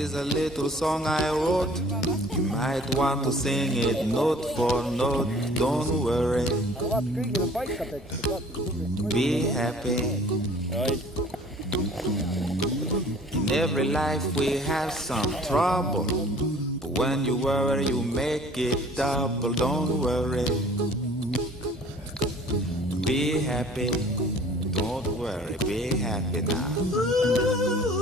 is a little song I wrote. You might want to sing it note for note. Don't worry. Be happy. In every life we have some trouble. But when you worry, you make it double. Don't worry. Be happy. Don't worry. Be happy now.